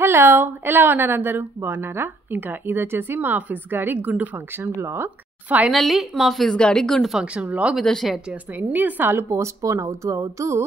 Hello, ఎలా ఉన్నారు అందరూ? బాగున్నారా? ఇంకా ఇది వచ్చేసి మా ఆఫీస్ గారి గుండు ఫంక్షన్ వ్లాగ్. ఫైనల్లీ మా ఆఫీస్ గారి గుండు ఫంక్షన్ వ్లాగ్ మీతో షేర్ చేస్తున్నాను. ఎన్నిసార్లు పోస్ట్పోన్ అవుతూ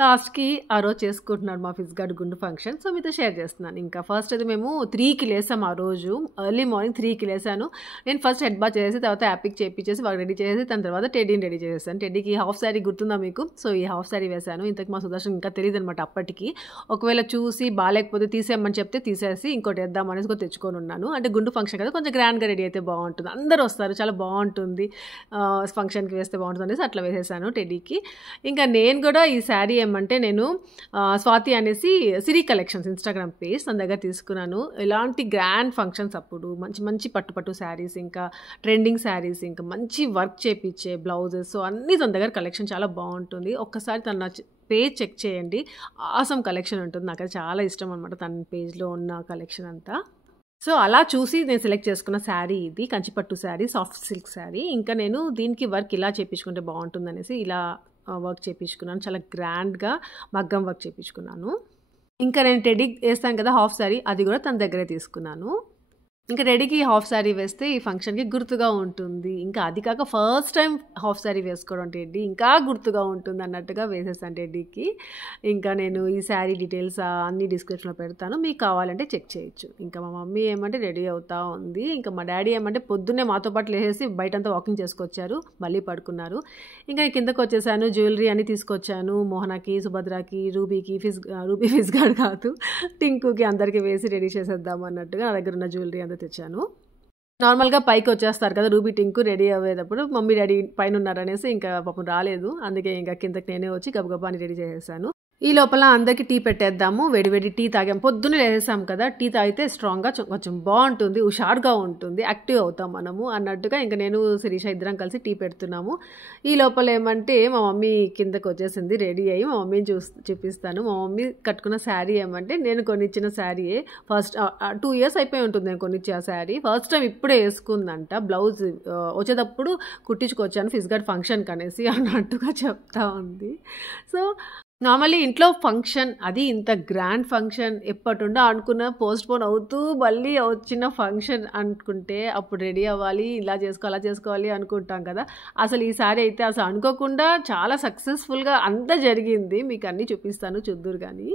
లాస్ట్కి ఆ రోజు చేసుకుంటున్నాడు మా ఆఫీస్ గారి గుండు ఫంక్షన్. సో మీతో షేర్ చేస్తున్నాను. ఇంకా ఫస్ట్ అయితే మేము 3కి లేసాము. ఆ రోజు ఎర్లీ మార్నింగ్ 3కి లేసాను. నేను ఫస్ట్ హెడ్ బాత్ చేసి తర్వాత యాపిక్ చేపించేసి వాళ్ళు రెడీ చేసి దాని తర్వాత టెడ్డీని రెడీ చేసేసాను. టెడ్డీకి హాఫ్ శారీ గుర్తుందా మీకు? సో ఈ హాఫ్ శారీ వేశాను. ఇంతకు మా సుదర్శన్ ఇంకా తెలియదు అనమాట అప్పటికి. ఒకవేళ చూసి బాగాలేకపోతే తీసేయమని చెప్తే తీసేసి ఇంకోటి వేద్దాం అనేసి తెచ్చుకొని ఉన్నాను. అంటే గుండు ఫంక్షన్ కదా, కొంచెం గ్రాండ్గా రెడీ అయితే బాగుంటుంది, అందరూ వస్తారు, చాలా బాగుంటుంది, ఫంక్షన్కి వేస్తే బాగుంటుంది అనేసి అట్లా వేసేసాను టెడ్డీకి. ఇంకా నేను కూడా ఈ శారీ ఏమంటే నేను స్వాతి అనేసి సిరి కలెక్షన్స్ ఇన్స్టాగ్రామ్ పేజ్ తన దగ్గర తీసుకున్నాను. ఇలాంటి గ్రాండ్ ఫంక్షన్స్ అప్పుడు మంచి మంచి పట్టు శారీస్, ఇంకా ట్రెండింగ్ శారీస్, ఇంకా మంచి వర్క్ చేపించే బ్లౌజెస్, సో అన్నీ తన దగ్గర కలెక్షన్ చాలా బాగుంటుంది. ఒక్కసారి తన పేజ్ చెక్ చేయండి, ఆసమ్ కలెక్షన్ ఉంటుంది. నాకు అది చాలా ఇష్టం అనమాట తన పేజ్లో ఉన్న కలెక్షన్ అంతా. సో అలా చూసి నేను సెలెక్ట్ చేసుకున్న శారీ ఇది కంచిపట్టు శారీ, సాఫ్ట్ సిల్క్ శారీ. ఇంకా నేను దీనికి వర్క్ ఇలా చేయించుకుంటే బాగుంటుంది అనేసి ఇలా వర్క్ చేయించుకున్నాను. చాలా గ్రాండ్గా మగ్గం వర్క్ చేయించుకున్నాను. ఇంకా నేను టెడ్డీ వేస్తాను కదా హాఫ్ శారీ, అది కూడా తన దగ్గరే తీసుకున్నాను. ఇంకా టెడ్డీకి హాఫ్ శారీ వేస్తే ఈ ఫంక్షన్కి గుర్తుగా ఉంటుంది. ఇంకా అది కాక ఫస్ట్ టైం హాఫ్ శారీ వేసుకోవడం టెడ్డీ ఇంకా గుర్తుగా ఉంటుంది అన్నట్టుగా వేసేసాను టెడ్డీకి. ఇంకా నేను ఈ శారీ డీటెయిల్స్ అన్ని డిస్క్రిప్షన్లో పెడతాను, మీకు కావాలంటే చెక్ చేయొచ్చు. ఇంకా మా మమ్మీ ఏమంటే రెడీ అవుతూ ఉంది. ఇంకా మా డాడీ ఏమంటే పొద్దున్నే మాతో పాటు లేసేసి బయటంతా వాకింగ్ చేసుకొచ్చారు, మళ్ళీ పడుకున్నారు. ఇంకా నేను కిందకు వచ్చేసాను, జ్యువెలరీ అన్ని తీసుకొచ్చాను. మోహనాకి, సుభద్రకి, రూబీ ఫిజ్ గార్డ్ కాదు, టింకుకి అందరికీ వేసి రెడీ చేసేద్దాం అన్నట్టుగా నా దగ్గర ఉన్న జ్యువెలరీ అంతా తెచ్చాను. నార్మల్గా పైకి వచ్చేస్తారు కదా రూబీ టింకు రెడీ అయ్యేటప్పుడు, మమ్మీ డాడీ పైన ఉన్నారనేసి ఇంకా పాపం రాలేదు. అందుకే ఇంకా కిందకి నేనే వచ్చి గబగబా అని రెడీ చేసేసాను. ఈ లోపల అందరికీ టీ పెట్టేద్దాము. వేడి టీ తాగాం, పొద్దున్నే వేసేసాం కదా, టీ తాగితే స్ట్రాంగ్గా కొంచెం బాగుంటుంది, హుషారుగా ఉంటుంది, యాక్టివ్ అవుతాం మనము అన్నట్టుగా ఇంకా నేను శిరీష ఇద్దరం కలిసి టీ పెడుతున్నాము. ఈ లోపల ఏమంటే మా మమ్మీ కిందకు వచ్చేసింది రెడీ అయ్యి. మా మమ్మీని చూపిస్తాను. మా మమ్మీ కట్టుకున్న శారీ ఏమంటే నేను కొనిచ్చిన శారీయే. ఫస్ట్ 2 years అయిపోయి ఉంటుంది నేను కొనిచ్చే ఆ శారీ. ఫస్ట్ టైం ఇప్పుడే వేసుకుందంట. బ్లౌజ్ వచ్చేటప్పుడు కుట్టించుకొచ్చాను ఫిజ్ గార్డ్ ఫంక్షన్కి అనేసి అన్నట్టుగా చెప్తా ఉంది. సో నార్మల్లీ ఇంట్లో ఫంక్షన్, అది ఇంత గ్రాండ్ ఫంక్షన్ ఎప్పటిండో అనుకున్న పోస్ట్పోన్ అవుతూ మళ్ళీ వచ్చిన ఫంక్షన్ అనుకుంటే అప్పుడు రెడీ అవ్వాలి, ఇలా చేసుకోవాలి అలా చేసుకోవాలి అనుకుంటాం కదా. అసలు ఈసారి అయితే అసలు అనుకోకుండా చాలా సక్సెస్ఫుల్గా అంతా జరిగింది. మీకు అన్నీ చూపిస్తాను, చూద్దురు కానీ.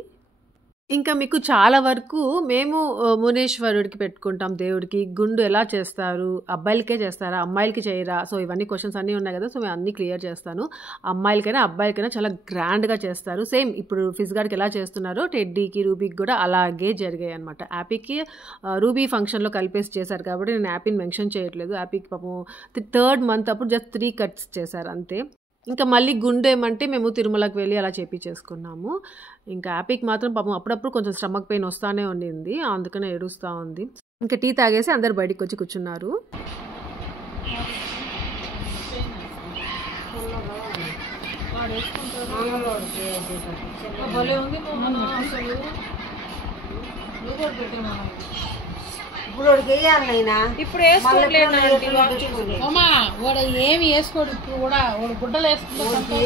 ఇంకా మీకు చాలా వరకు మేము మునేశ్వరుడికి పెట్టుకుంటాం దేవుడికి, గుండు ఎలా చేస్తారు, అబ్బాయిలకే చేస్తారా, అమ్మాయిలకి చేయరా, సో ఇవన్నీ క్వశ్చన్స్ అన్నీ ఉన్నాయి కదా. సో మేము అన్నీ క్లియర్ చేస్తాను. అమ్మాయిలకైనా అబ్బాయిలకైనా చాలా గ్రాండ్గా చేస్తారు. సేమ్ ఇప్పుడు ఫిజ్ గార్డ్కి ఎలా చేస్తున్నారో టెడ్డీకి, రూబీకి కూడా అలాగే జరిగాయి అనమాట. యాపీకి రూబీ ఫంక్షన్లో కలిపేసి చేశారు కాబట్టి నేను యాపీని మెన్షన్ చేయట్లేదు. యాపీకి పాపం 3rd month అప్పుడు జస్ట్ 3 cuts చేశారు అంతే. ఇంకా మళ్ళీ గుండు ఏమంటే మేము తిరుమలకి వెళ్ళి అలా చేపించేసుకున్నాము. ఇంకా యాపీకి మాత్రం పాపం అప్పుడప్పుడు కొంచెం స్టమక్ పెయిన్ వస్తూనే ఉండింది, అందుకనే ఏడుస్తూ ఉంది. ఇంకా టీ తాగేసి అందరు బయటికి వచ్చి కూర్చున్నారు. ఇప్పుడు ఏమి వేసుకోడు, ఇప్పుడు కూడా వాడు గుడ్డలు వేసుకుంటాడు.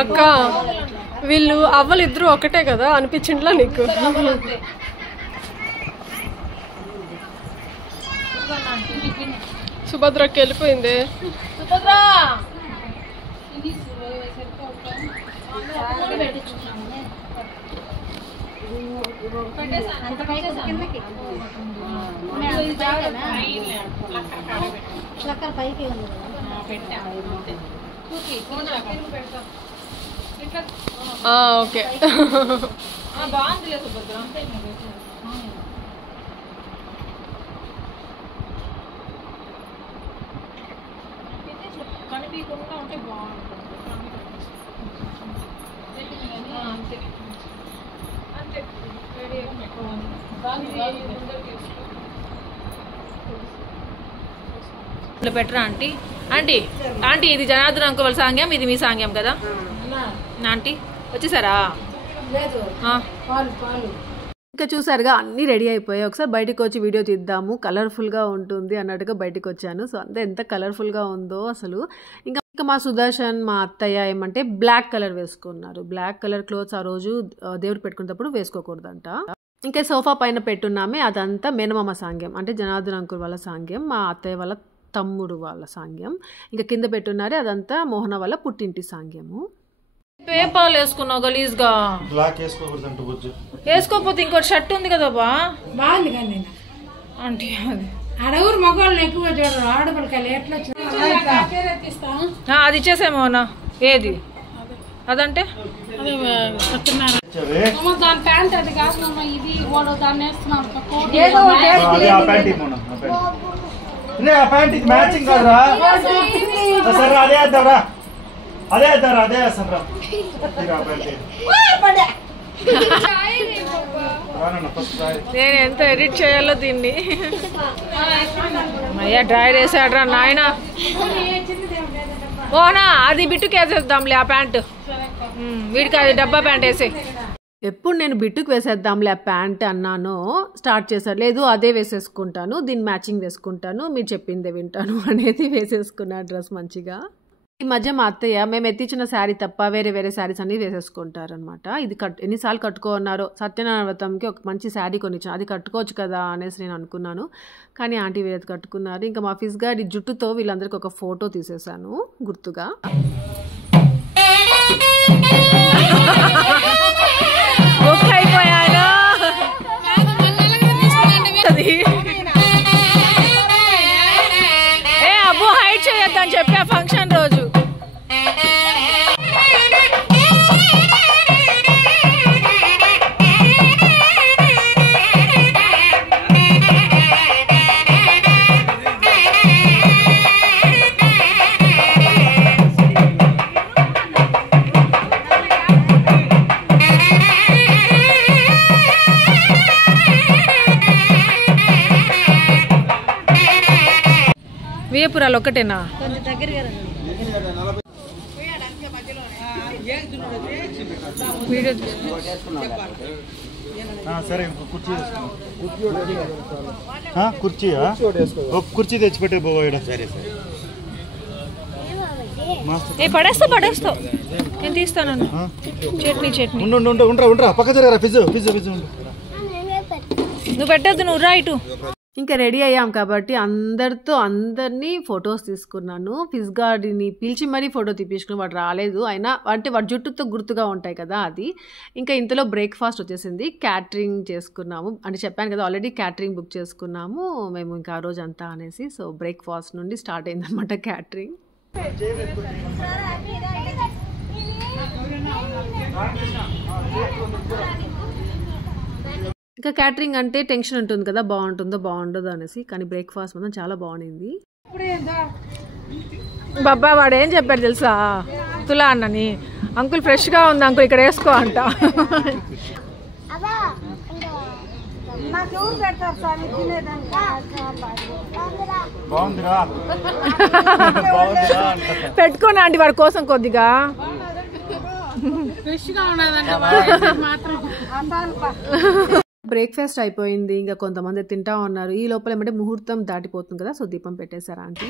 అక్క వీళ్ళు అవ్వలు ఇద్దరు ఒకటే కదా అనిపించిండ్లా నీకు? సుభద్రకి వెళ్ళిపోయింది. ఓకే బాగుంది సుభద్ర. కనిపించకుండా ఉంటే బాగుంటుంది. పెట్టరా ఆంటీ? ఆంటీ ఆంటీ ఇది జనార్దన్ అంకుల్ వాళ్ళ సాంగ్యం, ఇది మీ సాంగ్యం కదా ఆంటీ? వచ్చేసారా? ఇంకా చూసారుగా అన్నీ రెడీ అయిపోయాయి. ఒకసారి బయటకు వచ్చి వీడియో తీద్దాము, కలర్ఫుల్గా ఉంటుంది అన్నట్టుగా బయటకు వచ్చాను. సో అంతా ఎంత కలర్ఫుల్గా ఉందో అసలు. ఇంకా మా సుదర్శన్ మా అత్తయ్య ఏమంటే బ్లాక్ కలర్ వేసుకున్నారు. బ్లాక్ కలర్ క్లోత్స్ ఆ రోజు దేవుడు పెట్టుకునేటప్పుడు వేసుకోకూడదంట. ఇంకా సోఫా పైన పెట్టున్నామే అదంతా మేనమామ సాంగ్యం, అంటే జనార్దన్ అంకుల్ వాళ్ళ సాంగ్యం, మా అత్తయ్య వాళ్ళ తమ్ముడు వాళ్ళ సాంగ్యం. ఇంకా కింద పెట్టున్నారే అదంతా మోహన వాళ్ళ పుట్టింటి సాంగ్యము. పేపాలు వేసుకున్నావు గలీజ్గా. బ్లాక్ వేసుకోకూడదంట బుజ్జు. వేసుకోకపోతే ఇంకోటి షర్ట్ ఉంది కదా బా, బాగుంది కానీ నేను అంటే అది అడవురు మగవాళ్ళని ఎక్కువ చూడరు, ఆడపిల్లకాయలు ఎట్లా అది ఇచ్చేసేమోనా. ఏది అదంటే దాని ప్యాంట్ అది కాదు, ఇది వాడు దాన్ని వేస్తున్నాడు. మ్యాచింగ్ కదరా, సరే అదే వేద్దాంరా, అదే వేద్దారా, అదే వేస్తాంరా. నేను ఎంత ఎడిట్ చేయాలో దీన్ని. అయ్యా డ్రైర్ వేసాడ్రా నాయన. ఓనా అది బిట్టుకు వేసేద్దాంలే ఆ ప్యాంటు, వీడికి అది డబ్బా ప్యాంట్ వేసే. ఎప్పుడు నేను బిట్టుకు వేసేద్దాంలే ఆ ప్యాంట్ అన్నానో స్టార్ట్ చేశారు, లేదు అదే వేసేసుకుంటాను, దీన్ని మ్యాచింగ్ వేసుకుంటాను, మీరు చెప్పిందే వింటాను అనేది వేసేసుకున్నా డ్రెస్ మంచిగా. ఈ మధ్య మా అత్తయ్య మేము ఎత్తించిన శారీ తప్ప వేరే వేరే శారీస్ అన్ని వేసేసుకుంటారనమాట. ఇది ఎన్నిసార్లు కట్టుకున్నారో. సత్యనారాయణ వ్రతంకి ఒక మంచి శారీ కొనిచ్చాను, అది కట్టుకోవచ్చు కదా అనేసి నేను అనుకున్నాను, కానీ ఆంటీ వేరేది కట్టుకున్నారు. ఇంకా మా ఫిజ్ గారి జుట్టుతో వీళ్ళందరికీ ఒక ఫోటో తీసేసాను గుర్తుగా. అబ్బో హైట్ చేయొద్దని చెప్పి ఆ ఫంక్షన్ రోజు. వియపురాలు ఒక్కటేనా? సరే కుర్చీయా, కుర్చీ తెచ్చిపెట్టే పోవాడు. సరే సరే పడేస్తావు, నేను తీస్తాను. చట్నీ ఉండరా పక్క జరగరా, ఫిజ్ నువ్వు పెట్టద్దు, నువ్వు రా ఇటు. ఇంకా రెడీ అయ్యాం కాబట్టి అందరినీ ఫొటోస్ తీసుకున్నాను. ఫిజ్ గార్డ్ని పిలిచి మరీ ఫోటో తీపించుకుని వాడు రాలేదు, అయినా అంటే వాడి జుట్టుతో గుర్తుగా ఉంటాయి కదా అది. ఇంకా ఇంతలో బ్రేక్ఫాస్ట్ వచ్చేసింది, క్యాటరింగ్ చేసుకున్నాము. అంటే చెప్పాను కదా ఆల్రెడీ క్యాటరింగ్ బుక్ చేసుకున్నాము మేము ఇంకా ఆ రోజు అంతా అనేసి. సో బ్రేక్ఫాస్ట్ నుండి స్టార్ట్ అయిందనమాట క్యాటరింగ్. ఇంకా క్యాటరింగ్ అంటే టెన్షన్ ఉంటుంది కదా, బాగుంటుందో బాగుండదో అనేసి, కానీ బ్రేక్ఫాస్ట్ మాత్రం చాలా బాగుంది. బాబా వాడు ఏం చెప్పాడు తెలుసా, తులా అన్నని, అంకుల్ ఫ్రెష్గా ఉంది అంకుల్ ఇక్కడ వేసుకో అంట. పెట్టుకోండి ఆంటీ వాడి కోసం కొద్దిగా. బ్రేక్ఫాస్ట్ అయిపోయింది, ఇంకా కొంతమంది తింటా ఉన్నారు. ఈ లోపల ఏమంటే ముహూర్తం దాటిపోతుంది కదా, సో దీపం పెట్టేశారు ఆంటీ.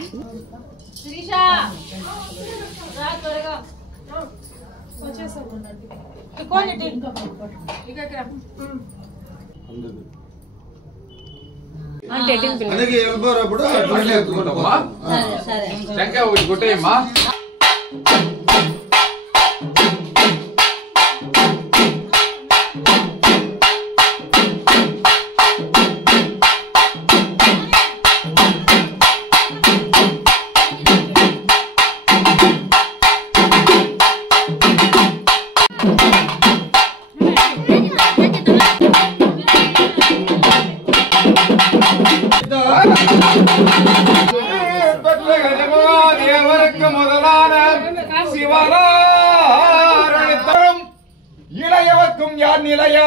இளையவர்க்கும் யார் நிலையா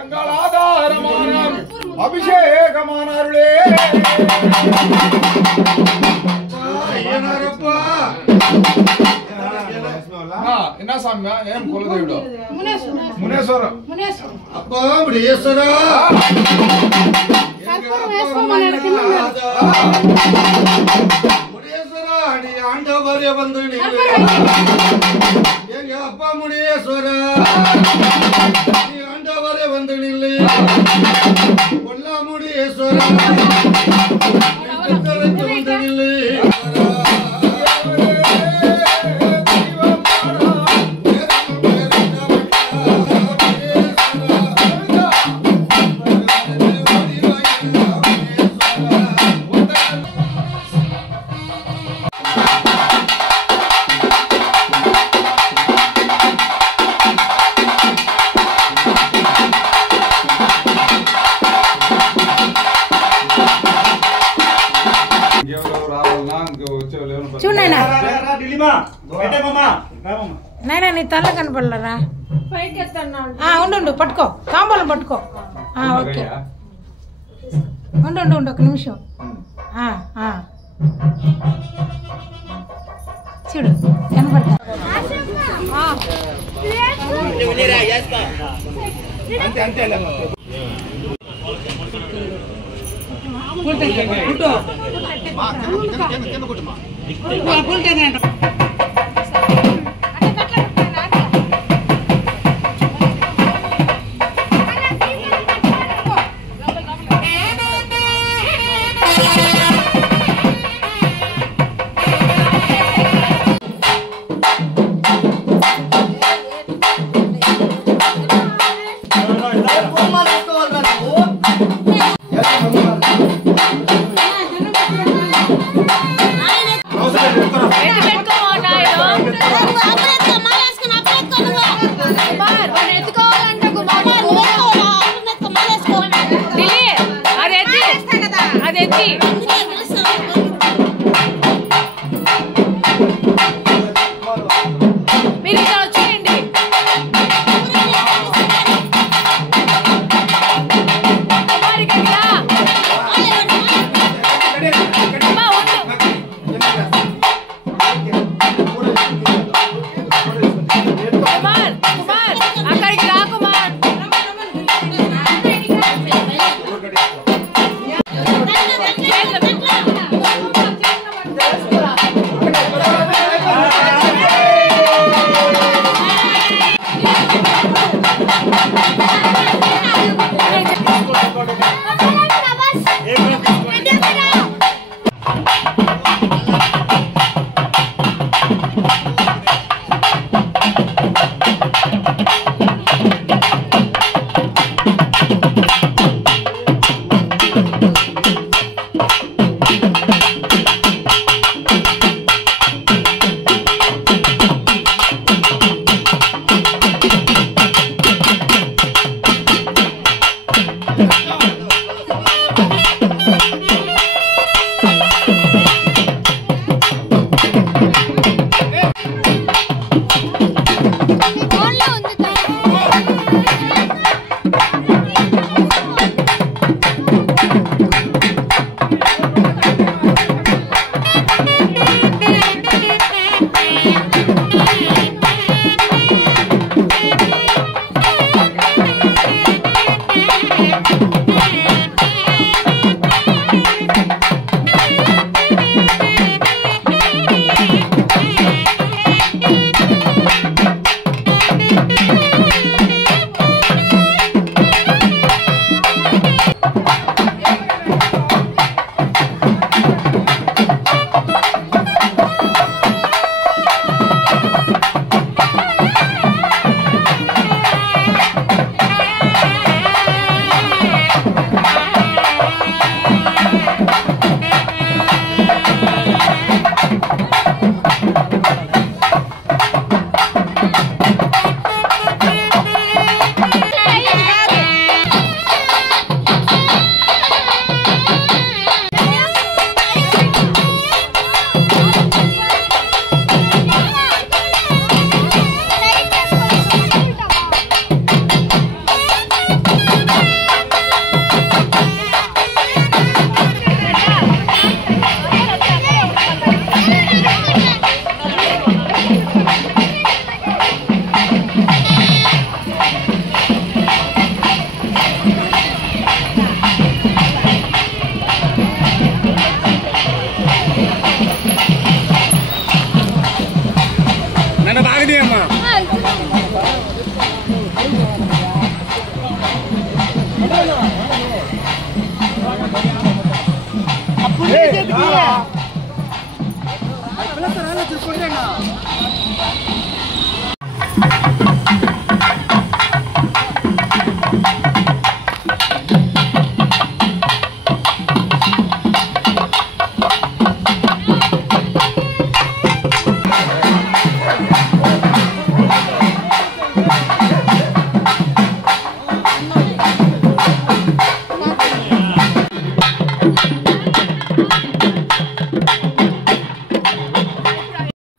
எங்கள் ஆதாரமான அபிஷேகமானார்களே என்ன స్వామి ఏం కులదేవుడు మునేశ్వర అబ్బా ముడేశ్వర ముడేశ్వర అని ఆండ భార్య బంధుని అప్ప ముడేశ్వర ఆండ భార్య బంధుని కొల్ల ముడేశ్వర బంధుని నైనా నీ తల్ల కనపడలరా ఉండు పట్టుకో తాంబూలం పట్టుకో ఓకే ఉండు ఒక నిమిషం చూడు కనపడతా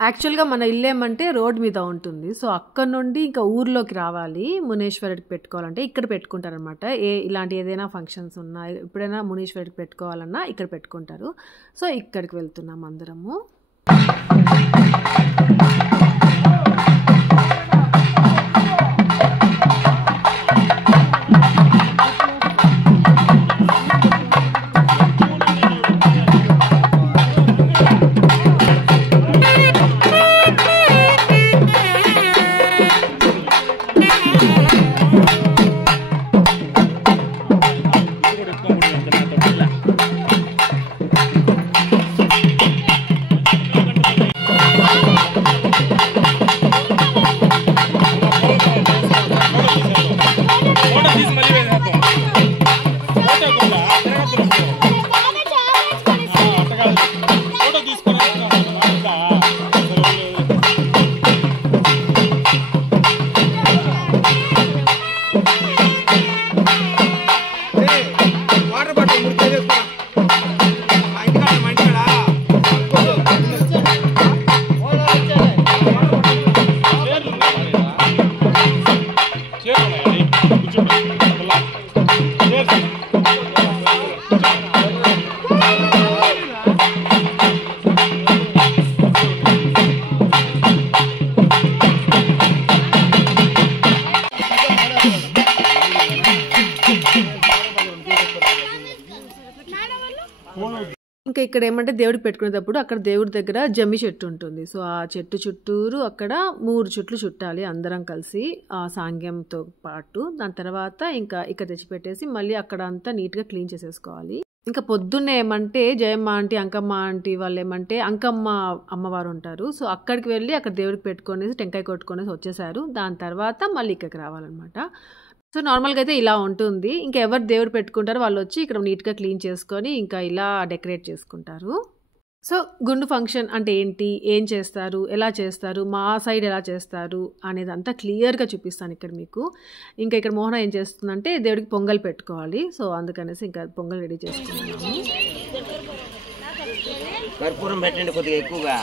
యాక్చువల్గా మన ఇల్లు ఏమంటే రోడ్ మీద ఉంటుంది. సో అక్కడ నుండి ఇంకా ఊర్లోకి రావాలి. మునేశ్వరుడికి పెట్టుకోవాలంటే ఇక్కడ పెట్టుకుంటారనమాట. ఇలాంటి ఏదైనా ఫంక్షన్స్ ఉన్నా ఎప్పుడైనా మునేశ్వరుడికి పెట్టుకోవాలన్నా ఇక్కడ పెట్టుకుంటారు. సో ఇక్కడికి వెళ్తున్నాం అందరము. ఇంకా ఇక్కడ ఏమంటే దేవుడికి పెట్టుకునేటప్పుడు అక్కడ దేవుడి దగ్గర జమ్మి చెట్టు ఉంటుంది. సో ఆ చెట్టు చుట్టూరు అక్కడ 3 చుట్లు చుట్టాలి అందరం కలిసి ఆ సాంగ్యంతో పాటు. దాని తర్వాత ఇంకా ఇక్కడ తెచ్చిపెట్టేసి మళ్ళీ అక్కడ అంతా నీట్గా క్లీన్ చేసేసుకోవాలి. ఇంకా పొద్దున్నే ఏమంటే జయమ్మ ఆంటీ అంకమ్మ ఆంటీ వాళ్ళు ఏమంటే అంకమ్మ అమ్మవారు ఉంటారు. సో అక్కడికి వెళ్ళి అక్కడ దేవుడికి పెట్టుకునేసి టెంకాయ కొట్టుకునేసి వచ్చేసారు. దాని తర్వాత మళ్ళీ ఇక్కడికి రావాలన్నమాట. సో నార్మల్గా అయితే ఇలా ఉంటుంది. ఇంకా ఎవరు దేవుడు పెట్టుకుంటారో వాళ్ళు వచ్చి ఇక్కడ నీట్గా క్లీన్ చేసుకొని ఇంకా ఇలా డెకరేట్ చేసుకుంటారు. సో గుండు ఫంక్షన్ అంటే ఏంటి, ఏం చేస్తారు, ఎలా చేస్తారు, మా సైడ్ ఎలా చేస్తారు అనేది అంతా క్లియర్గా చూపిస్తాను ఇక్కడ మీకు. ఇంకా ఇక్కడ మోహన ఏం చేస్తుందంటే దేవుడికి పొంగల్ పెట్టుకోవాలి. సో అందుకనేసి ఇంకా పొంగల్ రెడీ చేసుకున్నాము. కర్పూరం పెట్టండి కొద్దిగా ఎక్కువగా.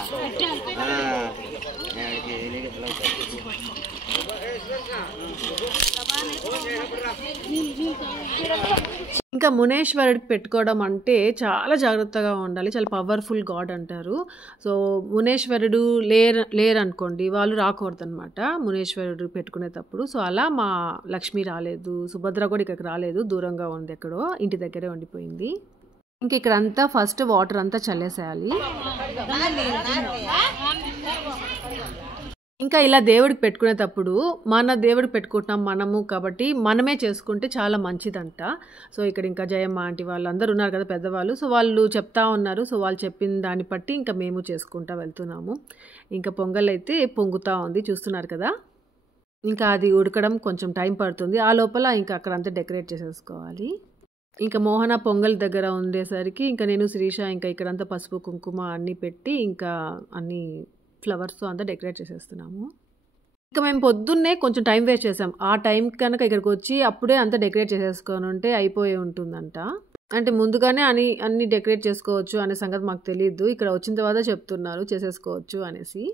ఇంకా మునేశ్వరుడికి పెట్టుకోవడం అంటే చాలా జాగ్రత్తగా ఉండాలి. చాలా పవర్ఫుల్ గాడ్ అంటారు. సో మునేశ్వరుడు లేరనుకోండి వాళ్ళు రాకూడదు అనమాట మునేశ్వరుడు పెట్టుకునేటప్పుడు. సో అలా మా లక్ష్మి రాలేదు, సుభద్ర కూడా ఇక్కడికి రాలేదు, దూరంగా ఉంది, ఎక్కడో ఇంటి దగ్గరే ఉండిపోయింది. ఇంక ఇక్కడ అంతా ఫస్ట్ వాటర్ అంతా చల్లేసేయాలి. ఇంకా ఇలా దేవుడికి పెట్టుకునేటప్పుడు మన దేవుడికి పెట్టుకుంటున్నాం మనము కాబట్టి మనమే చేసుకుంటే చాలా మంచిదంట. సో ఇక్కడ ఇంకా జయమ్మ ఆంటీ వాళ్ళందరూ ఉన్నారు కదా పెద్దవాళ్ళు. సో వాళ్ళు చెప్తా ఉన్నారు. సో వాళ్ళు చెప్పిన దాన్ని బట్టి ఇంకా మేము చేసుకుంటా వెళ్తున్నాము. ఇంకా పొంగల్ అయితే పొంగుతూ ఉంది చూస్తున్నారు కదా. ఇంకా అది ఉడకడం కొంచెం టైం పడుతుంది. ఆ లోపల ఇంకా అక్కడ అంతా డెకరేట్ చేసేసుకోవాలి. ఇంకా మోహన పొంగల్ దగ్గర ఉండేసరికి ఇంకా నేను శిరీష ఇంకా ఇక్కడంతా పసుపు కుంకుమ అన్నీ పెట్టి ఇంకా అన్నీ ఫ్లవర్స్తో అంతా డెకరేట్ చేసేస్తున్నాము. ఇంకా మేము పొద్దున్నే కొంచెం టైం వేస్ట్ చేసాం. ఆ టైం కనుక ఇక్కడికి వచ్చి అప్పుడే అంతా డెకరేట్ చేసేసుకొని ఉంటే అయిపోయి ఉంటుందంట. అంటే ముందుగానే అన్ని డెకరేట్ చేసుకోవచ్చు అనే సంగతి మాకు తెలియదు. ఇక్కడ వచ్చిన తర్వాత చెప్తున్నారు చేసేసుకోవచ్చు అనేసి.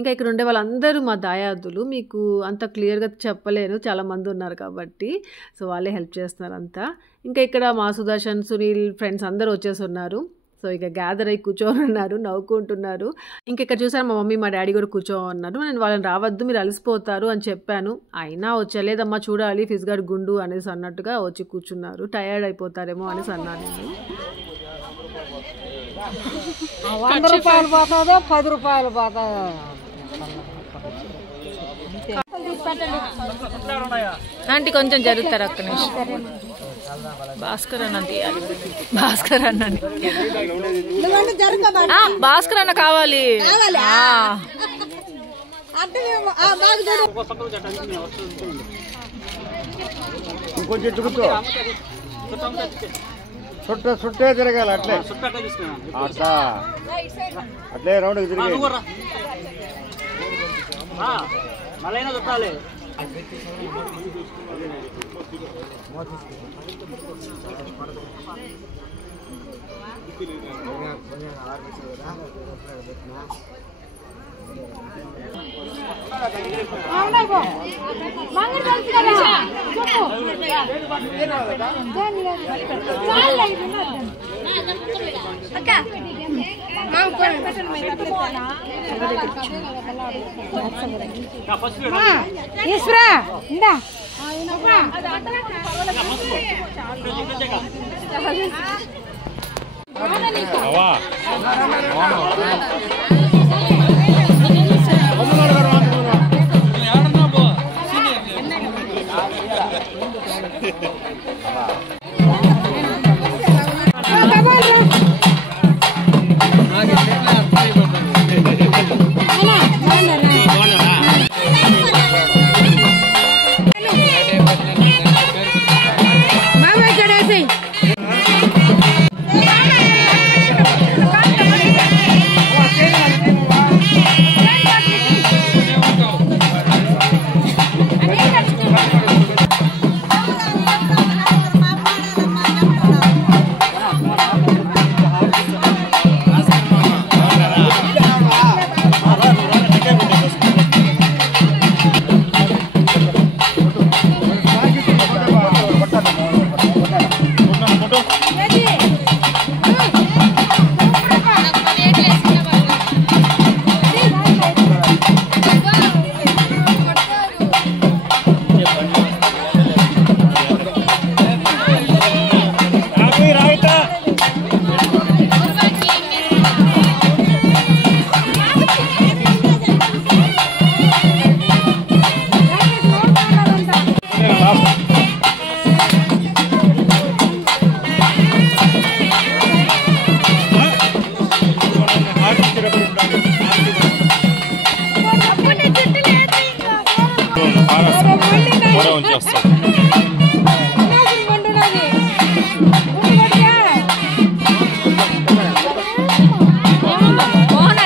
ఇంకా ఇక్కడ ఉండే వాళ్ళందరూ మా దాయాదులు. మీకు అంత క్లియర్గా చెప్పలేను, చాలామంది ఉన్నారు కాబట్టి. సో వాళ్ళే హెల్ప్ చేస్తున్నారు అంతా. ఇంకా ఇక్కడ మా సుదర్శన్, సునీల్ ఫ్రెండ్స్ అందరూ వచ్చేసి ఉన్నారు. సో ఇక గ్యాదర్ అయ్యి కూర్చొని ఉన్నారు, నవ్వుకుంటున్నారు. ఇంకా ఇక్కడ చూసారు మా మమ్మీ మా డాడీ కూడా కూర్చోన్నారు. నేను వాళ్ళని రావద్దు మీరు అలసిపోతారు అని చెప్పాను. అయినా వచ్చలేదమ్మా చూడాలి ఫిజ్గాడ్ గుండు అనేసి అన్నట్టుగా వచ్చి కూర్చున్నారు. టయర్డ్ అయిపోతారేమో అనేసి అన్నాను నేను. 100 రూపాయలు పోతుందో 10 రూపాయలు పోతుందో. ఆంటీ కొంచెం జరుగుతారు అక్క నిమిషం. భాస్కర్ అన్న తీయాలి. భాస్కర్ అన్న భాస్కర్ అన్న కావాలి. కొంచెం చుట్టూ చుట్టే తిరగాలి. అట్లే అట్లా అట్లే రౌండ్ తిరిగి మళ్ళైనా చుట్టాలి.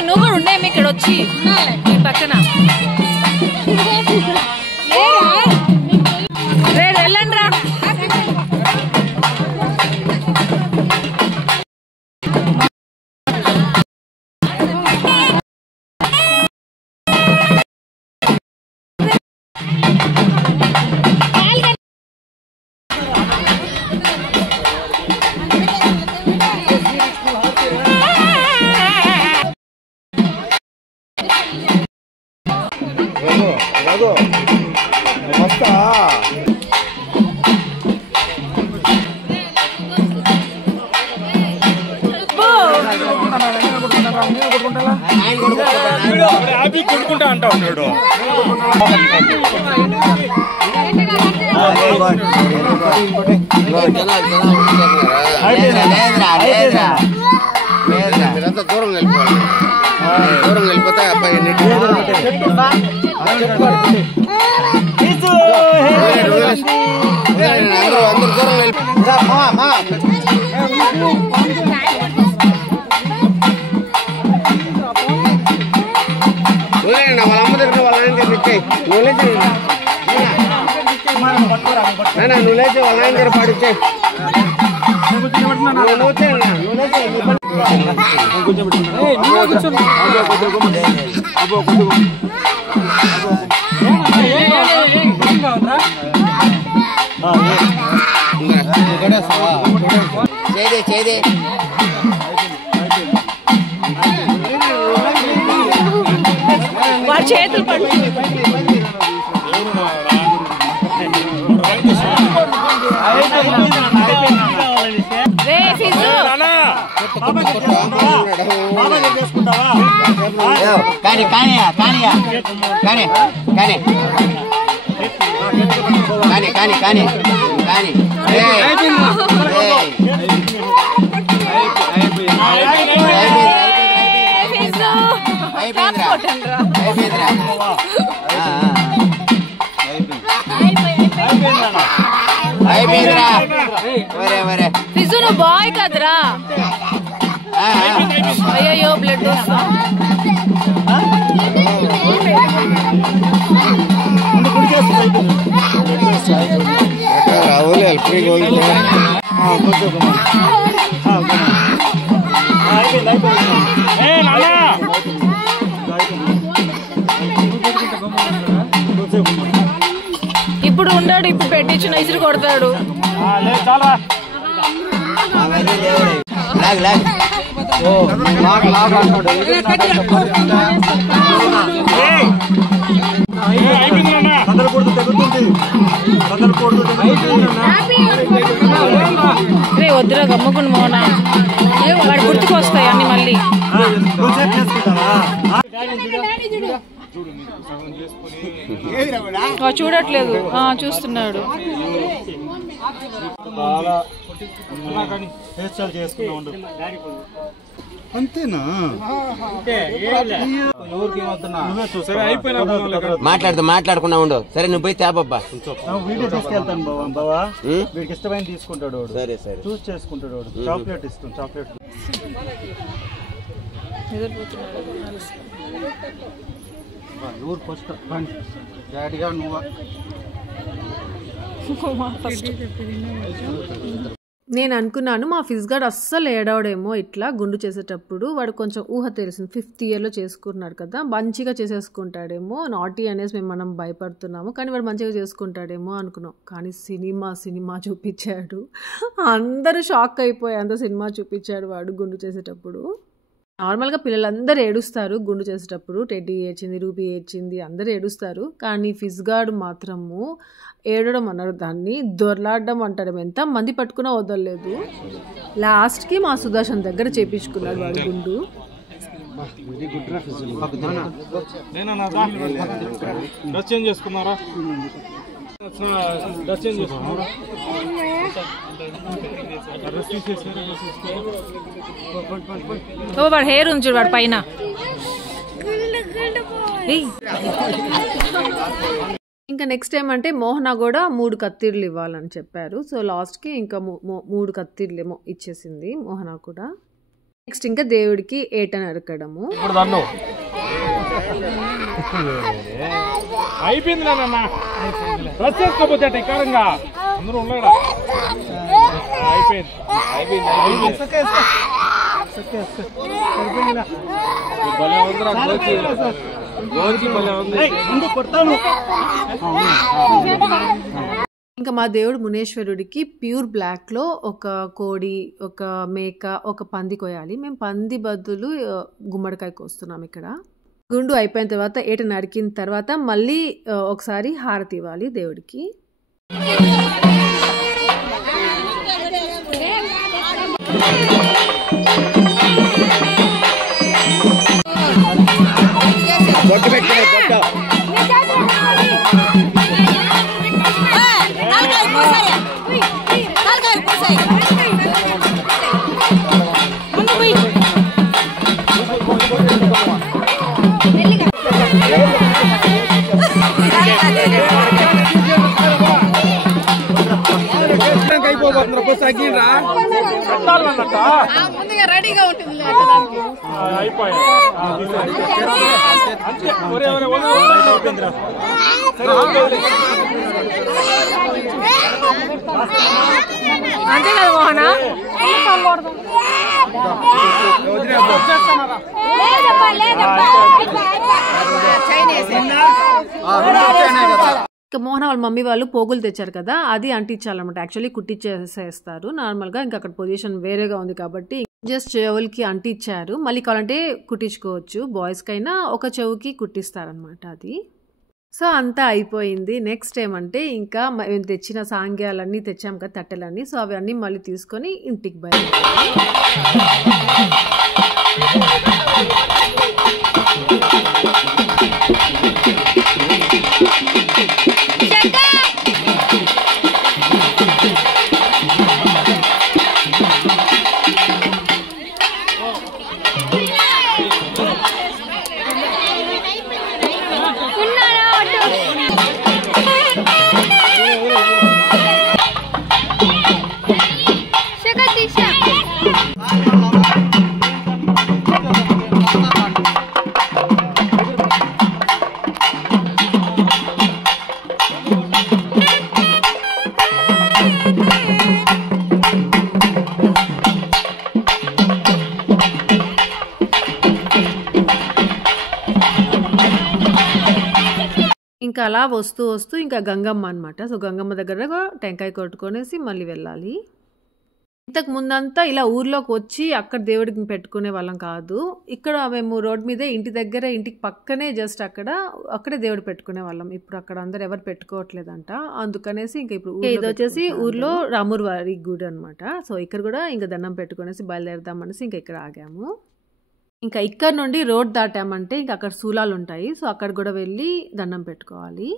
నువ్వు కూడా ఉండే ఇక్కడ వచ్చి మీ పక్కన వెళ్ళండి రా. కొట్టుకుంటా అంటా ఉన్నాడు. మీరంతా దూరం వెళ్ళిపోవాలి. దూరం వెళ్ళిపోతే అబ్బాయి అందరూ దూరం వెళ్ళిపో. వాళ్ళ అమ్మ దగ్గర వాళ్ళ ఆయన దగ్గర ఇచ్చాయి. నువ్వు లేచి నువ్వు లేచి వాళ్ళ ఆయన దగ్గర పాడిచ్చాయి. చేదే వాడి చేతులు పట్టు. కానీ ఫిజు నువ్వు బాయ్ కదరా. అయ్యో బ్లడ్ వస్తా. ఇప్పుడు ఉన్నాడు, ఇప్పుడు పెట్టించిన ఇసురు కొడతాడు. రే వద్దురా గమ్ముకుని మోనా, వాడు గుర్తుకొస్తాయి అన్ని మళ్ళీ. చూడట్లేదు, చూస్తున్నాడు. అంతేనా? మాట్లాడుకున్నా ఉండు. సరే నువ్వు పోయి తేపబ్బా. వీడియో తీసుకెళ్తాను బావా. వీడికి ఇష్టమైన తీసుకుంటాడు. సరే సరే చూస్ చేసుకుంటాడు. చాక్లెట్ ఇస్తాం. చాక్లెట్ ఎవరు ఫస్ట్ డాడీగా నువ్వా? నేను అనుకున్నాను మా ఫిజ్ గార్డ్ అస్సలు ఏడవడేమో ఇట్లా గుండు చేసేటప్పుడు. వాడు కొంచెం ఊహ తెలిసింది, 5th ఇయర్లో చేసుకున్నాడు కదా, మంచిగా చేసేసుకుంటాడేమో. నాటీ అనేసి మనం భయపడుతున్నాము, కానీ వాడు మంచిగా చేసుకుంటాడేమో అనుకున్నాం. కానీ సినిమా చూపించాడు. అందరూ షాక్ అయిపోయి అంత సినిమా చూపించాడు వాడు గుండు చేసేటప్పుడు. నార్మల్గా పిల్లలందరూ ఏడుస్తారు గుండు చేసేటప్పుడు. టెడ్డీ ఏడ్చింది, రూబీ ఏడ్చింది, అందరూ ఏడుస్తారు. కానీ ఫిజ్ గార్డ్ మాత్రము ఏడడం అన్నారు, దాన్ని దొర్లాడడం అంటారు. ఎంత మంది పట్టుకున్నా వదలలేదు. లాస్ట్కి మా సుదర్శన్ దగ్గర చేపించుకున్నాడు వాడు గుండు. వాడు హెయిర్ ఉంది చూడు వాడు పైన. ఇంకా నెక్స్ట్ ఏమంటే మోహన కూడా 3 కత్తిర్లు ఇవ్వాలని చెప్పారు. సో లాస్ట్కి ఇంకా 3 కత్తిర్లు ఏమో ఇచ్చేసింది మోహన కూడా. నెక్స్ట్ ఇంకా దేవుడికి ఏట నరకడము. అయిపోయింది నాన్న. డ్రెస్ చేసుకోపోతే ఇకారంగా అందరూ ఉన్నాడా? అయిపోయింది. ఇంకా మా దేవుడు మునేశ్వరుడికి ప్యూర్ బ్లాక్లో ఒక కోడి, ఒక మేక, ఒక పంది కోయాలి. మేము పంది బదులు గుమ్మడికాయ కోస్తున్నాం ఇక్కడ. గుండు అయిపోయిన తర్వాత ఏట నరికిన తర్వాత మళ్ళీ ఒకసారి హారతి ఇవ్వాలి దేవుడికి. ముందుగా రెడీగా ఉంటుంది. అంతే కదా మోహన? ఇంకా మోహన వాళ్ళ మమ్మీ వాళ్ళు పోగులు తెచ్చారు కదా, అది అంటించాలన్నమాట. యాక్చువల్లీ కుట్టించేసేస్తారు నార్మల్గా. ఇంకా అక్కడ పొజిషన్ వేరేగా ఉంది కాబట్టి జస్ట్ చెవులకి అంటించారు. మళ్ళీ కావాలంటే కుట్టించుకోవచ్చు. బాయ్స్కైనా ఒక చెవుకి కుట్టిస్తారనమాట అది. సో అంతా అయిపోయింది. నెక్స్ట్ ఏమంటే ఇంకా మేము తెచ్చిన సాంగ్యాలన్నీ తెచ్చాం కదా, తట్టెలన్నీ. సో అవన్నీ మళ్ళీ తీసుకొని ఇంటికి బయలుదేరాలి. ఇంకా అలా వస్తూ వస్తూ ఇంకా గంగమ్మ అనమాట. సో గంగమ్మ దగ్గర టెంకాయ కొట్టుకొనేసి మళ్ళీ వెళ్ళాలి. ఇంతకు ముందంతా ఇలా ఊర్లోకి వచ్చి అక్కడ దేవుడికి పెట్టుకునే వాళ్ళం కాదు. ఇక్కడ మేము రోడ్ మీదే ఇంటి దగ్గర ఇంటికి పక్కనే జస్ట్ అక్కడే దేవుడు పెట్టుకునే వాళ్ళం. ఇప్పుడు అక్కడ అందరు ఎవరు పెట్టుకోవట్లేదంట. అందుకనేసి ఇంకా ఇప్పుడు ఇది వచ్చేసి ఊర్లో రామురు వారి గుడి అనమాట. సో ఇక్కడ కూడా ఇంకా దండం పెట్టుకునేసి బయలుదేరదామనేసి ఇంకా ఇక్కడ ఆగాము. ఇంకా ఇక్కడ నుండి రోడ్ దాటామంటే ఇంకా అక్కడ శూలాలు ఉంటాయి. సో అక్కడ కూడా వెళ్ళి దండం పెట్టుకోవాలి.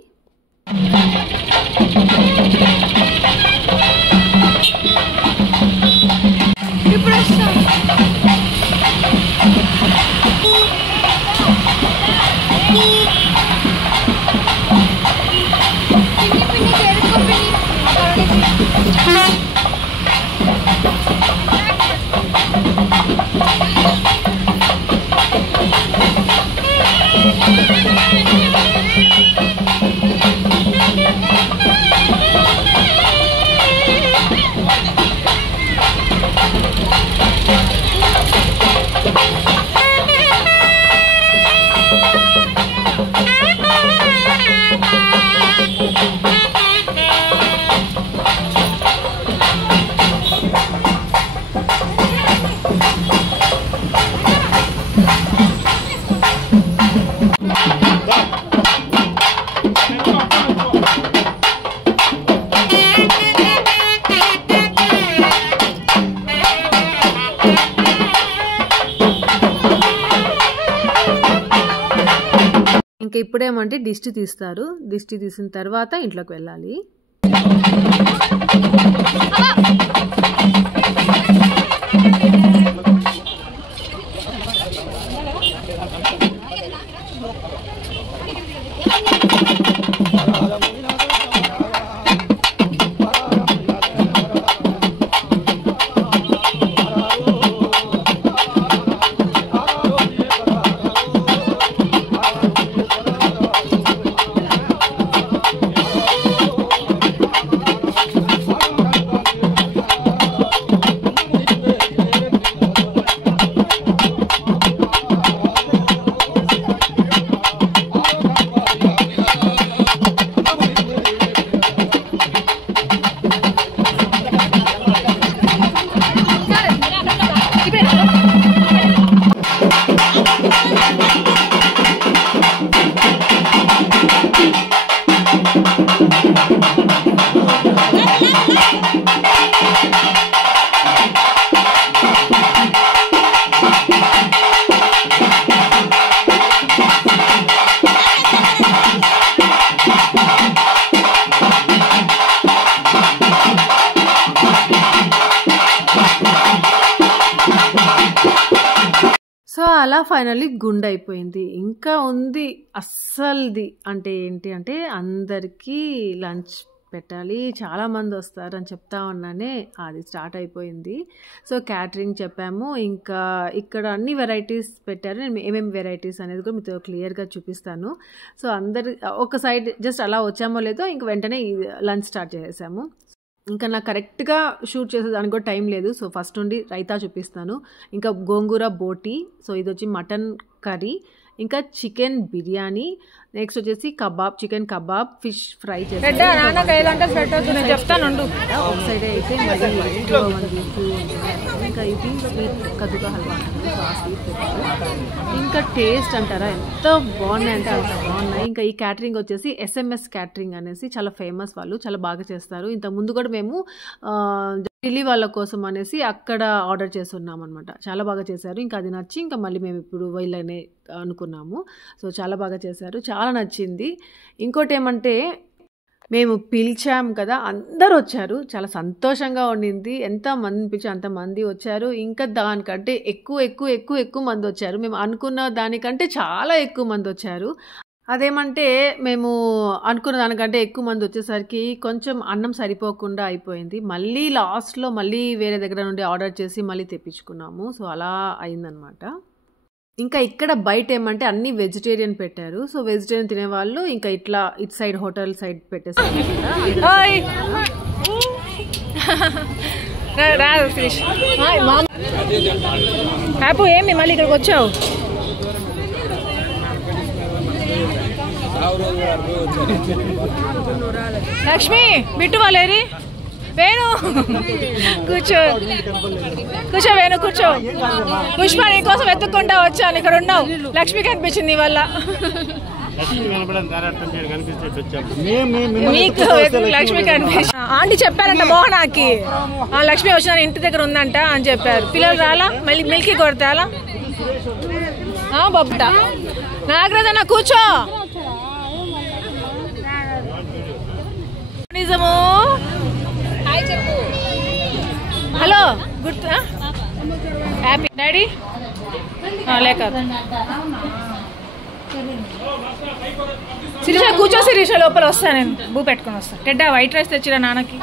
ఇంకా ఇప్పుడేమంటే దిష్టి తీస్తారు. దిష్టి తీసిన తర్వాత ఇంట్లోకి వెళ్ళాలి. సో అలా ఫైనల్లీ గుండె అయిపోయింది. ఇంకా ఉంది అస్సలుది. అంటే ఏంటి అంటే అందరికీ లంచ్ పెట్టాలి, చాలామంది వస్తారని చెప్తా ఉన్నానే అది స్టార్ట్ అయిపోయింది. సో క్యాటరింగ్ చెప్పాము. ఇంకా ఇక్కడ అన్ని వెరైటీస్ పెట్టారు. నేను ఏమేమి వెరైటీస్ అనేది కూడా మీతో క్లియర్గా చూపిస్తాను. సో అందరి ఒక సైడ్ జస్ట్ అలా వచ్చామో లేదో ఇంక వెంటనే లంచ్ స్టార్ట్ చేసేసాము. ఇంకా నాకు కరెక్ట్గా షూట్ చేసేదానికి కూడా టైం లేదు. సో ఫస్ట్ నుండి రైతా చూపిస్తాను. ఇంకా గోంగూర బోటి, సో ఇది వచ్చి మటన్ కర్రీ, ఇంకా చికెన్ బిర్యానీ, నెక్స్ట్ వచ్చేసి kebab, chicken kebab, fish fry చేస్తాను. ఒక సైడ్ అయితే ఇంకా ఇది స్వీట్ కద్దుకా హల్వా, స్వీట్ ఇంకా టేస్ట్ అంటారా ఎంత బాగున్నాయి అంటే అంత బాగున్నాయి. ఇంకా ఈ క్యాటరింగ్ వచ్చేసి SMS క్యాటరింగ్ అనేసి చాలా ఫేమస్, వాళ్ళు చాలా బాగా చేస్తారు. ఇంత ముందు కూడా మేము ఢిల్లీ వాళ్ళ కోసం అనేసి అక్కడ ఆర్డర్ చేస్తున్నాం అనమాట. చాలా బాగా చేశారు. ఇంకా అది నచ్చి ఇంకా మళ్ళీ మేము ఇప్పుడు వీళ్ళనే అనుకున్నాము. సో చాలా బాగా చేశారు, చాలా నచ్చింది. ఇంకోటి ఏమంటే మేము పిలిచాం కదా, అందరూ వచ్చారు, చాలా సంతోషంగా ఉండింది. ఎంతమంది పిలిచి అంతమంది వచ్చారు. ఇంకా దానికంటే ఎక్కువ మంది వచ్చారు. మేము అనుకున్న దానికంటే చాలా ఎక్కువ మంది వచ్చారు. అదేమంటే మేము అనుకున్న దానికంటే ఎక్కువ మంది వచ్చేసరికి కొంచెం అన్నం సరిపోకుండా అయిపోయింది. మళ్ళీ లాస్ట్లో మళ్ళీ వేరే దగ్గర నుండి ఆర్డర్ చేసి మళ్ళీ తెప్పించుకున్నాము. సో అలా అయిందనమాట. ఇంకా ఇక్కడ బయట ఏమంటే అన్ని వెజిటేరియన్ పెట్టారు. సో వెజిటేరియన్ తినేవాళ్ళు ఇంకా ఇట్లా ఇటు సైడ్ హోటల్ సైడ్ పెట్టేసారు. ఏమి మళ్ళీ ఇక్కడికి వచ్చావు? లక్ష్మి బిట్టు వాళ్ళేరి వేణు కూర్చో కూర్చో వేణు కూర్చో. పుష్ప నీకోసం వెతుక్కుంటా వచ్చాను, ఇక్కడ ఉన్నావు. లక్ష్మి కనిపించింది నీ వల్ల. మీకు లక్ష్మి కనిపించింది. ఆంటీ చెప్పారంట మోహనాకి లక్ష్మి వచ్చిన ఇంటి దగ్గర ఉందంట అని చెప్పారు. పిల్లలు రాలా, మళ్ళీ మిల్కీ కొడతాలా బొబ్బట. నాగరాజన్న కూర్చో. నిజము. హలో గుర్తు హ్యాపీ డాడీ లేక శిరీష కూర్చో. శిరీష లోపల వస్తా, నేను బూ పెట్టుకుని వస్తాను. టెడ్డా వైట్ రైస్ తెచ్చిరా నాన్నకి.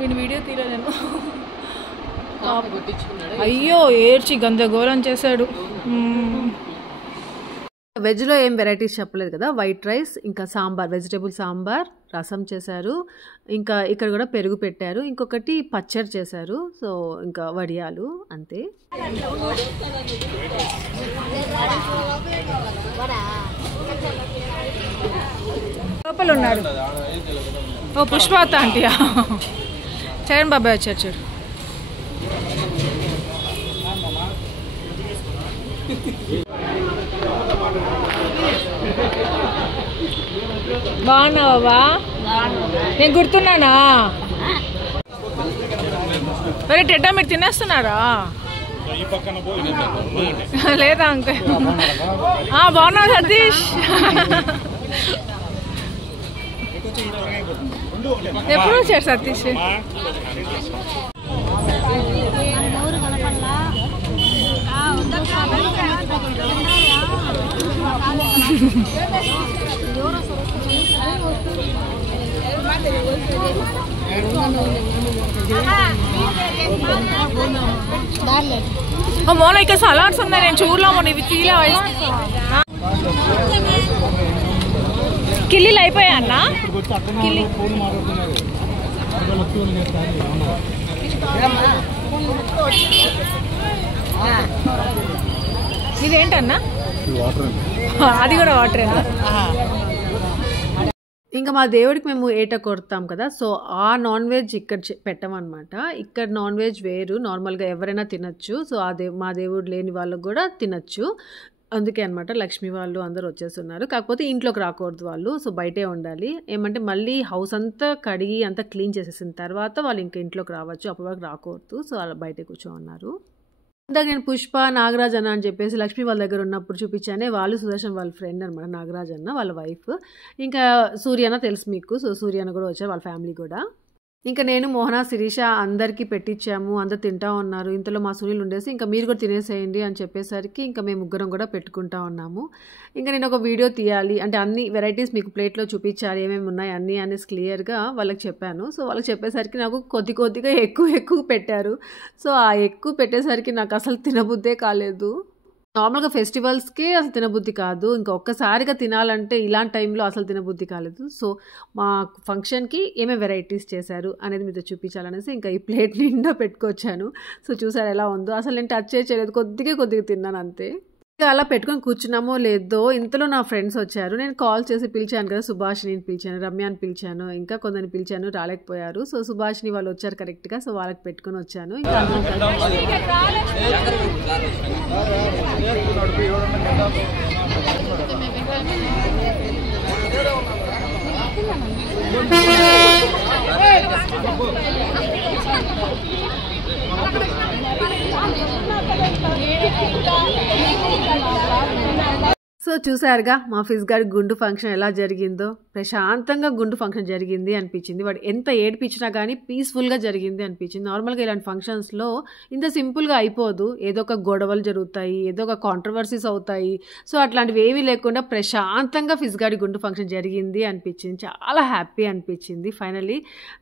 నేను వీడియో తీయలేను. అయ్యో ఏడ్చి గందరగోళం చేశాడు. వెజ్లో ఏం వెరైటీస్ చెప్పలేదు కదా. వైట్ రైస్, ఇంకా సాంబార్, వెజిటేబుల్ సాంబార్, రసం చేశారు, ఇంకా ఇక్కడ కూడా పెరుగు పెట్టారు, ఇంకొకటి పచ్చడి చేశారు, సో ఇంకా వడియాలు, అంతే. లోపల ఉన్నారు. ఓ పుష్పవత ఆంటీయా. చరణ్ బాబాయ్ వచ్చారు చూడు. బాగున్నావా? నేను గుర్తున్నానా? మరి టెడ్డా మీరు తినేస్తున్నారా? లేదా అంకుల్? బాగున్నావు సతీష్. ఎప్పుడు వచ్చారు సతీష్? మోన ఇక్కడ సలాడ్స్ ఉన్నాయి, నేను చూడలా. మొన్న ఇవి తీలే. కిల్లీలు అయిపోయా అన్న? కిల్లి ఇదేంటన్నా? అది కూడా వాటరేనా? ఇంకా మా దేవుడికి మేము ఏట కొడతాం కదా, సో ఆ నాన్ వెజ్ ఇక్కడ పెట్టమన్నమాట. ఇక్కడ నాన్ వెజ్ వేరు, నార్మల్గా ఎవరైనా తినచ్చు. సో మా దేవుడు లేని వాళ్ళకు కూడా తినచ్చు. అందుకే అనమాట లక్ష్మి వాళ్ళు అందరూ వచ్చేస్తున్నారు. కాకపోతే ఇంట్లోకి రాకూడదు వాళ్ళు, సో బయటే ఉండాలి. ఏమంటే మళ్ళీ హౌస్ అంతా కడిగి అంతా క్లీన్ చేసేసిన తర్వాత వాళ్ళు ఇంకా ఇంట్లోకి రావచ్చు, అప్పటి వరకు రాకూడదు. సో అలా బయటే కూర్చోన్నారు. ఇందాక నేను పుష్ప, నాగరాజ్ అన్న అని చెప్పేసి లక్ష్మి వాళ్ళ దగ్గర ఉన్నప్పుడు చూపించానే, వాళ్ళు సుదర్శన్ వాళ్ళ ఫ్రెండ్ అనమాట, నాగరాజ్ అన్న వాళ్ళ వైఫ్. ఇంకా సూర్యన తెలుసు మీకు, సో సూర్యన కూడా వచ్చారు, వాళ్ళ ఫ్యామిలీ కూడా. ఇంకా నేను, మోహన, శిరీష అందరికీ పెట్టించాము, అందరు తింటా ఉన్నారు. ఇంతలో మా సునీల్ ఉండేసి ఇంకా మీరు కూడా తినేసేయండి అని చెప్పేసరికి ఇంకా మేము ముగ్గురం కూడా పెట్టుకుంటా ఉన్నాము. ఇంకా నేను ఒక వీడియో తీయాలి అంటే అన్ని వెరైటీస్ మీకు ప్లేట్లో చూపించాలి, ఏమేమి ఉన్నాయి అన్నీ అనేసి క్లియర్గా వాళ్ళకి చెప్పాను. సో వాళ్ళకి చెప్పేసరికి నాకు కొద్దిగా ఎక్కువ పెట్టారు. సో ఆ ఎక్కువ పెట్టేసరికి నాకు అసలు తినబుద్దే కాలేదు. నార్మల్గా ఫెస్టివల్స్కే అసలు తినబుద్ధి కాదు, ఇంకా ఒక్కసారిగా తినాలంటే ఇలాంటి టైంలో అసలు తినబుద్ధి కాలేదు. సో మా ఫంక్షన్కి ఏమేమి వెరైటీస్ చేశారు అనేది మీతో చూపించాలనేసి ఇంకా ఈ ప్లేట్ నిండా పెట్టుకొచ్చాను. సో చూసారు ఎలా ఉందో. అసలు నేను టచ్ చేయలేదు, కొద్దిగా తిన్నాను అంతే. ఇంకా అలా పెట్టుకొని కూర్చున్నామో లేదో ఇంతలో నా ఫ్రెండ్స్ వచ్చారు. నేను కాల్ చేసి పిలిచాను కదా, సుభాషిని పిలిచాను, రమ్యాని పిలిచాను, ఇంకా కొందరిని పిలిచాను, రాలేకపోయారు. సో సుభాషిని వాళ్ళు వచ్చారు కరెక్ట్గా, సో వాళ్ళకి పెట్టుకొని వచ్చాను. ఇంకా సో చూసారుగా మా ఫిజ్ గారి గుండు ఫంక్షన్ ఎలా జరిగిందో. ప్రశాంతంగా గుండు ఫంక్షన్ జరిగింది అనిపించింది. వాడు ఎంత ఏడిపించినా కానీ పీస్ఫుల్గా జరిగింది అనిపించింది. నార్మల్గా ఇలాంటి ఫంక్షన్స్లో ఇంత సింపుల్గా అయిపోదు, ఏదో ఒక గొడవలు జరుగుతాయి, ఏదో ఒక కాంట్రవర్సీస్ అవుతాయి. సో అట్లాంటివి ఏమీ లేకుండా ప్రశాంతంగా ఫిజ్ గారి గుండు ఫంక్షన్ జరిగింది అనిపించింది. చాలా హ్యాపీ అనిపించింది. ఫైనల్లీ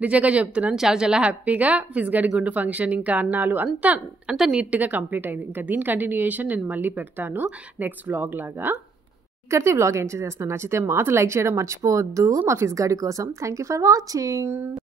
నిజంగా చెప్తున్నాను, చాలా హ్యాపీగా ఫిజ్ గారి గుండు ఫంక్షన్ ఇంకా అన్నాలు అంతా నీట్గా కంప్లీట్ అయింది. ఇంకా దీని కంటిన్యూయేషన్ నేను మళ్ళీ పెడతాను నెక్స్ట్ వ్లాగ్ లాగా. ఇక్కడితే వ్లాగ్ ఏం చేసేస్తున్నాను. నచ్చితే మాత్రం లైక్ చేయడం మర్చిపోవద్దు మా ఫిజ్ గాడి కోసం. Thank you for watching.